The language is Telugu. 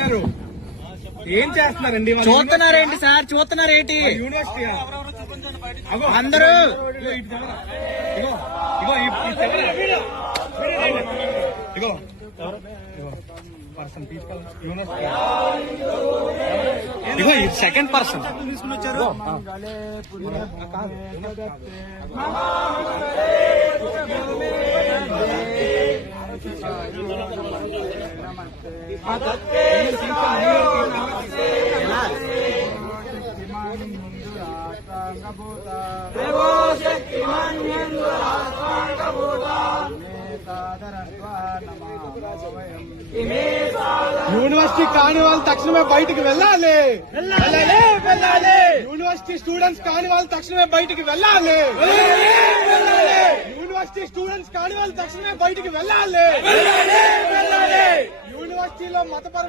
గారు ఏం చేస్తున్నారండి? చూస్తున్నారేంటి సార్? చూస్తున్నారేంటి? యూనివర్సిటీ అందరూ ఇగో పర్సన్ తీసుకోవాలి. యూనివర్సిటీ ఇగో సెకండ్ పర్సన్ తీసుకుని వచ్చారు. యూనివర్సిటీ కాని వాళ్ళు తక్షణమే బయటికి వెళ్ళాలి. యూనివర్సిటీ స్టూడెంట్స్ కాని వాళ్ళు తక్షణమే బయటికి వెళ్ళాలి. యూనివర్సిటీ స్టూడెంట్స్ కాని వాళ్ళు తక్షణమే బయటికి వెళ్ళాలి. యూనివర్సిటీలో మతపర